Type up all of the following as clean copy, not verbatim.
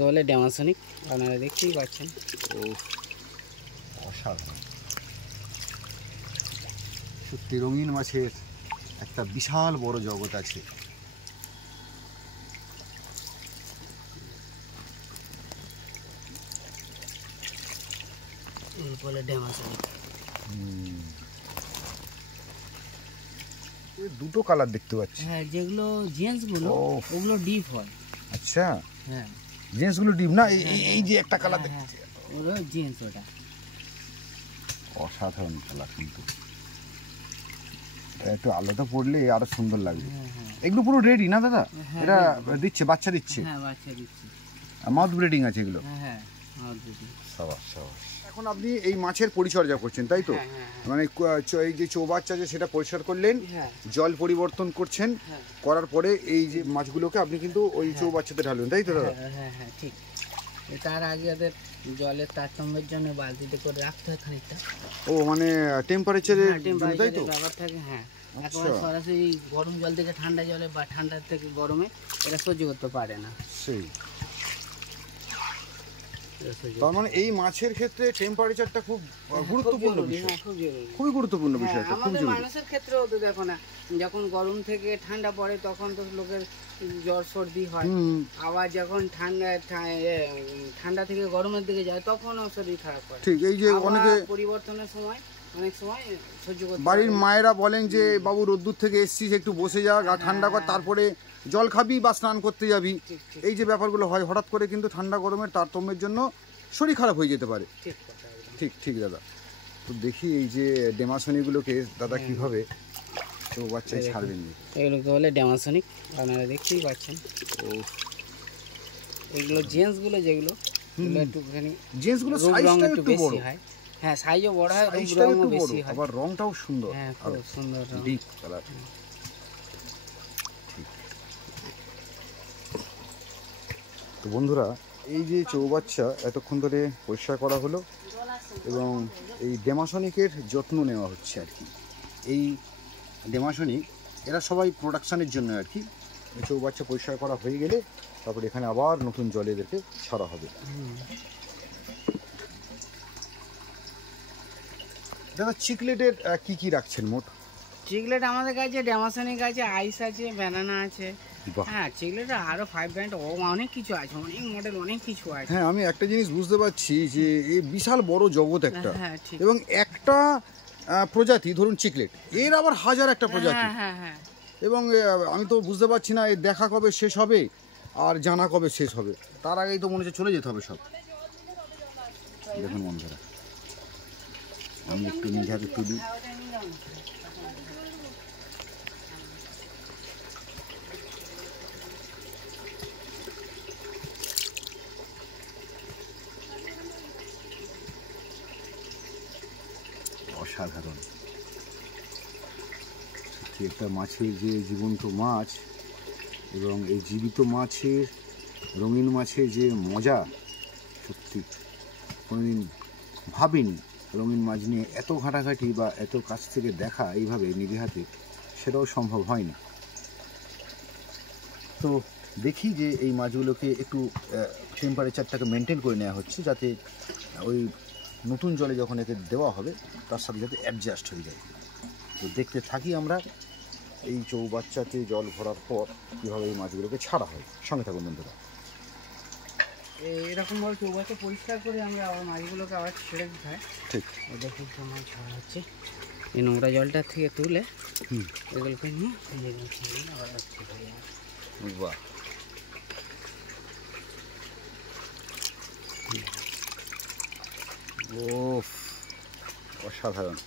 বলে ড্যামাসনিক, আপনারা দেখতেই পাচ্ছেন। ও অসাধারণ, সত্যি রঙিন মাছের একটা বিশাল বড় জগৎ আছে। বলে ড্যামাসনিক। দুটো কালার দেখতে পাচ্ছি। হ্যাঁ, যেগুলো জেন্টসগুলো ওগুলো ডিপ হয়। আচ্ছা, হ্যাঁ জেন্টসগুলো ডিপ না, এই যে একটা কালার দেখতে, ওটা জেন্টস। ওটা অসাধারণ কালার, কিন্তু একটু আলোটা পড়লে আরো সুন্দর লাগবে। এগুলো পুরো রেডি না দাদা? এটা দিচ্ছে, বাচ্চা দিচ্ছে? হ্যাঁ, বাচ্চা দিচ্ছে। মাউথ ব্রিডিং আছে এগুলো? হ্যাঁ, মাউথ ব্রিডিং। সাবাস সাবাস। এখন আপনি এই মাছের পরিচর্যা করছেন, তাই তো? মানে এই যে চৌবাচ্চা যে সেটা পরিষ্কার করলেন, জল পরিবর্তন করছেন, করার পরে এই যে মাছগুলোকে আপনি কিন্তু ওই চৌবাচ্চাতে ঢালবেন, তাই তো দাদা? হ্যাঁ হ্যাঁ, ঠিক। তার আগে ওদের জলের তারতম্যের জন্য বালতিতে করে রাখতে হয় খানিকটা। ও মানে টেম্পারেচারের, তাই তো? ব্যাপার থাকে। হ্যাঁ, একেবারে সরাসরি গরম জল থেকে ঠান্ডা জলে বা ঠান্ডা থেকে গরমে এটা সহ্য করতে পারে না। সেই, তার মানে এই মাছের ক্ষেত্রে টেম্পারেচারটা খুব গুরুত্বপূর্ণ বিষয়, খুবই গুরুত্বপূর্ণ বিষয়। আমাদের মানুষের ক্ষেত্রেও তো দেখো না, যখন গরম থেকে ঠান্ডা পড়ে তখন তো লোকের জ্বর সর্দি হয়, আবার যখন ঠান্ডা থেকে গরমের দিকে যায় তখনও শরীর খারাপ হয়। ঠিক, এই যে অনেকে পরিবর্তনের সময় অনেক সময় সহ্য করতে। বাড়ির মায়েরা বলেন যে বাবু রোদ্দুর থেকে এসছিস, একটু বসে যা, গা ঠান্ডা কর, তারপরে জল খাবি বা স্নান করতে যাবি। এই যে ব্যাপারগুলো হয়, হঠাৎ করে কিন্তু ঠান্ডা গরমের তারতম্যের জন্য শরীর খারাপ হয়ে যেতে পারে। ঠিক ঠিক দাদা। তো দেখি এই যে ড্যামাসনিকগুলোকে দাদা কিভাবে চৌবাচ্চায় ছাড়বেন। এগুলোকে বলে ড্যামাসনিক, আপনারা দেখতেই পাচ্ছেন। ও এগুলো জেন্টসগুলো, যেগুলো একটুখানি জেন্টসগুলো সাইজটা একটু বড় হয়। হ্যাঁ, সাইজও বড় হয়, রঙও বেশি হয়, আবার রংটাও সুন্দর। হ্যাঁ, খুব সুন্দর ডিপ কালার। তো বন্ধুরা, এই যে চৌবাচ্চা এতক্ষণ ধরে পরিষ্কার করা হলো এবং এই ড্যামাসনিকের যত্ন নেওয়া হচ্ছে আর কি। এই ড্যামাসনিক এরা সবাই প্রোডাকশানের জন্য আর কি। চৌবাচ্চা পরিষ্কার করা হয়ে গেলে তারপরে এখানে আবার নতুন জলে এদেরকে ছাড়া হবে। দাদা, চিকলেটের কি কি রাখছেন মোট? চিকলেট আমাদের কাছে ড্যামাসনিক আছে, আইস আছে, ব্যানানা আছে। হ্যাঁ, চিকলেটের আরো 5 ব্র্যান্ড অনেক কিছু আছে, অনেক মডেল, অনেক কিছু আছে। হ্যাঁ, আমি একটা জিনিস বুঝতে পারছি যে এই বিশাল বড় জগৎ একটা, এবং একটা প্রজাতি ধরুন চিকলেট, এর আবার হাজার একটা প্রজাতি। এবং আমি তো বুঝতে পারছি না এর দেখা কবে শেষ হবে আর জানা কবে শেষ হবে। তার আগেই তো মনে হচ্ছে চলে যেতে হবে সব। দেখুন বন্ধুরা, আমি একটু নিজে হাতে তুলি। অসাধারণ, সত্যি একটা মাছের যে জীবন্ত মাছ এবং এই জীবিত মাছের, রঙিন মাছের যে মজা, সত্যি কোনোদিন ভাবিনি রঙিন মাছ নিয়ে এত ঘাটাঘাটি বা এত কাছ থেকে দেখা এইভাবে নিজে হাতে, সেটাও সম্ভব হয় না। তো দেখি যে এই মাছগুলোকে একটু টেম্পারেচারটাকে মেনটেন করে নেওয়া হচ্ছে, যাতে ওই নতুন জলে যখন একে দেওয়া হবে তার সাথে যাতে অ্যাডজাস্ট হয়ে যায়। তো দেখতে থাকি আমরা এই চৌবাচ্চাতে জল ভরার পর কীভাবে এই মাছগুলোকে ছাড়া হয়। সঙ্গে থাকুন বন্ধুরা। এরকমভাবে চৌবাচ্চা পরিষ্কার করে আমরা আবার মাছগুলোকে আবার ছেড়ে দিতে হয়। ঠিক, দেখুন মাছ ছাড়া হচ্ছে। এই নোংরা জলটা থেকে তুলে এগুলোকে নিয়ে আবার ঠিক হয়ে যাবে। বাহ, ওফ, অসাধারণ।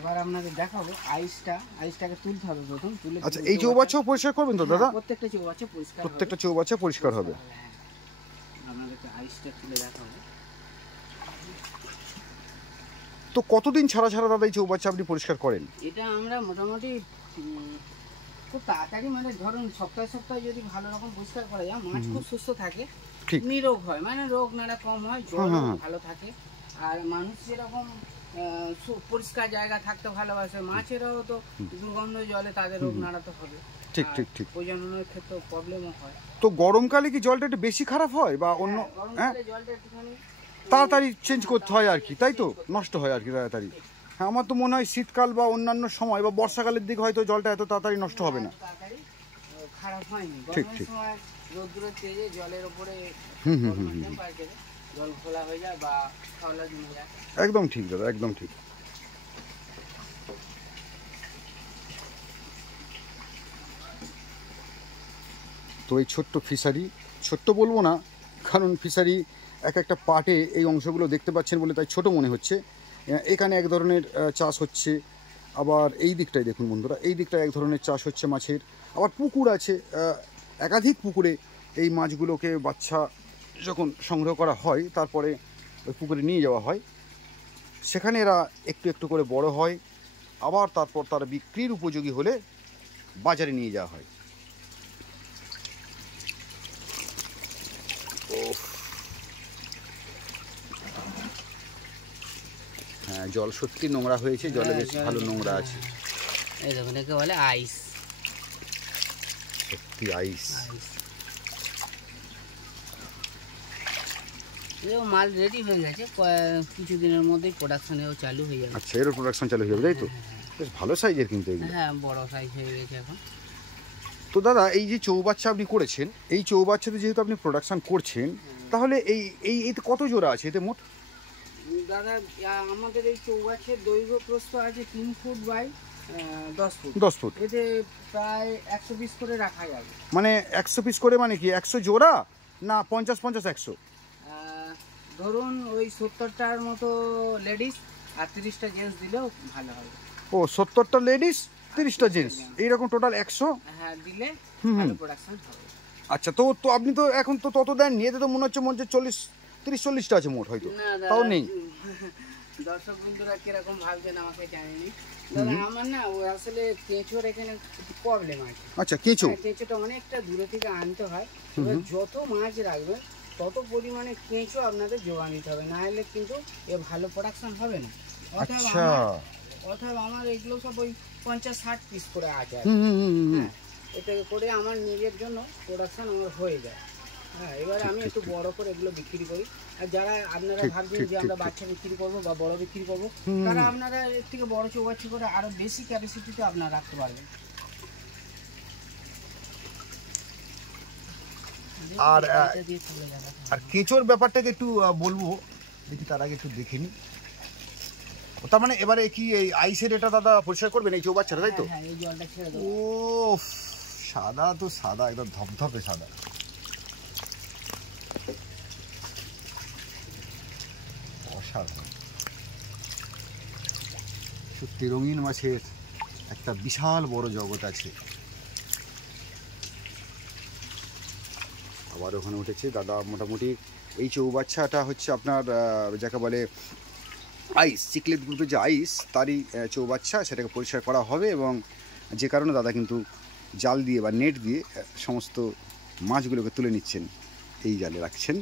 এবার আপনাদের দেখাবো আইসটাকে তুলতে হবে প্রথম। তুলে আচ্ছা, এই চৌবাচ্চাও পরিষ্কার করবেন তো দাদা? প্রত্যেকটা চৌবাচ্চা পরিষ্কার, প্রত্যেকটা চৌবাচ্চা পরিষ্কার হবে। আপনাদেরকে আইসটা তুলে দেখাবো। তো কতদিন ছাড়া ছাড়া দাদা এই চৌবাচ্চা আপনি পরিষ্কার করেন? এটা আমরা মোটামুটি খুব তাড়াতাড়ি মানে ধরুন সপ্তাহে সপ্তাহে যদি ভালো রকম পরিষ্কার করা যায় মাছ খুব সুস্থ থাকে, নিরোগ হয়, মানে রোগ নাড়া কম হয়, জল ভালো থাকে। আর মানুষ যেরকম পরিষ্কার জায়গা থাকতে ভালোবাসে, মাছেরাও তো দুর্গন্ধ জলে তাদের রোগ নাড়াতে হবে। ঠিক ঠিক ঠিক, প্রজননের ক্ষেত্রে প্রবলেমও হয়। তো গরমকালে কি জলটা একটু বেশি খারাপ হয় বা অন্য? হ্যাঁ, জলটা একটুখানি তাড়াতাড়ি চেঞ্জ করতে হয় আর কি, তাই তো, নষ্ট হয় আর কি তাড়াতাড়ি। হ্যাঁ, আমার তো মনে হয় শীতকাল বা অন্যান্য সময় বা বর্ষাকালের দিকে হয়তো জলটা এত তাড়াতাড়ি নষ্ট হবে না। খারাপ হয়নি। ঠিক ঠিক, রোদ্দুরের তেজে জলের উপরে জল খোলা হয়ে যায় বা শ্যাওলা জমে যায়। একদম ঠিক দাদা, একদম ঠিক। তো এই ছোট্ট ফিশারি, ছোট্ট বলবো না কারণ ফিশারি এক একটা পার্টে এই অংশগুলো দেখতে পাচ্ছেন বলে তাই ছোট মনে হচ্ছে। এখানে এক ধরনের চাষ হচ্ছে, আবার এই দিকটায় দেখুন বন্ধুরা, এই দিকটায় এক ধরনের চাষ হচ্ছে মাছের। আবার পুকুর আছে, একাধিক পুকুরে এই মাছগুলোকে বাচ্চা যখন সংগ্রহ করা হয় তারপরে ওই পুকুরে নিয়ে যাওয়া হয়, সেখানে এরা একটু একটু করে বড় হয়, আবার তারপর তারা বিক্রির উপযোগী হলে বাজারে নিয়ে যাওয়া হয়। হ্যাঁ, জল সত্যি নোংরা হয়েছে, জলে বেশ ভালো নোংরা আছে। এই দেখুন, একে বলে আইস, সত্যি আইস। এও মাল রেডি হয়ে গেছে, কিছুদিনের মধ্যেই প্রোডাকশনেও চালু হয়ে যাবে। আচ্ছা, এরও প্রোডাকশন চালু হয়ে যাবে, তাই তো? বেশ ভালো সাইজের কিন্তু এগুলো। হ্যাঁ, বড় সাইজ হয়ে গেছে এখন। তো দাদা, এই যে চৌবাচ্চা আপনি করেছেন, এই চৌবাচ্চাতে যেহেতু আপনি প্রোডাকশন করছেন, তাহলে এই এতে কত জোড়া আছে এতে মোট? দাদা, আমাদের এই চৌবাচ্চার দৈর্ঘ্য প্রস্থ আছে 3 ফুট বাই 10 ফুট। 10 ফুট, এতে প্রায় 100 পিস করে রাখা যাবে। মানে 100 পিস করে, মানে কি 100 জোড়া না 50 100? ধরুন ওই 70টার মতো লেডিস আর 30টা জেন্টস দিলেও ভালো হবে। ও, 70টা লেডিস 30টা জেন্টস, এইরকম টোটাল 100? হ্যাঁ, দিলে ভালো প্রোডাকশন হবে। আচ্ছা, তো তো আপনি তো এখন তো তত দেননি, এতে তো মনে হচ্ছে 30-40টা আছে মোট, হয়তো তাও নেই। দর্শক বন্ধুরা কিরকম ভাবছেন আমাকে জানেনি দাদা, আমার না ও আসলে কেঁচোর এখানে প্রবলেম আছে। আচ্ছা, কেঁচোটা অনেকটা দূরে থেকে আনতে হয়। যত মাছ রাখবেন তত পরিমাণে কেঁচো আপনাদের জোগান দিতে হবে, না হলে কিন্তু এ ভালো প্রোডাকশন হবে না। অর্থাৎ আমার এগুলো সব ওই 50-60 পিস করে আছে। হ্যাঁ, এটা করে আমার নিজের জন্য প্রোডাকশন আমার হয়ে যায়। হ্যাঁ, এবারে আমি একটু বড় করে এগুলো বিক্রি করি। আর যারা আপনারা ভাবছেন যে আমরা বাচ্চা বিক্রি করবো বা বড় বিক্রি করবো, তারা আপনারা এর থেকে বড় চৌবাচ্চা করে আরো বেশি ক্যাপাসিটিতে আপনারা রাখতে পারবেন। আর কেঁচোর ব্যাপারটাকে একটু বলবো, দেখি তার আগে একটু দেখে নি। তার মানে এবারে কি এই আইসের এটা দাদা পরিষ্কার করবেন এই চৌবাচ্চাটা, তাই তো? ও সাদা, তো সাদা একদম ধপধপে সাদা। অসাধারণ, সত্যি রঙিন মাছের একটা বিশাল বড় জগৎ আছে। আবার ওখানে উঠেছে দাদা। মোটামুটি এই চৌবাচ্চাটা হচ্ছে আপনার যাকে বলে আইস, চিকলেট গ্রুপের যে আইস, তারই চৌবাচ্চা, সেটাকে পরিষ্কার করা হবে। এবং যে কারণে দাদা কিন্তু জাল দিয়ে বা নেট দিয়ে সমস্ত মাছগুলোকে তুলে নিচ্ছেন, এই জালে রাখছেন।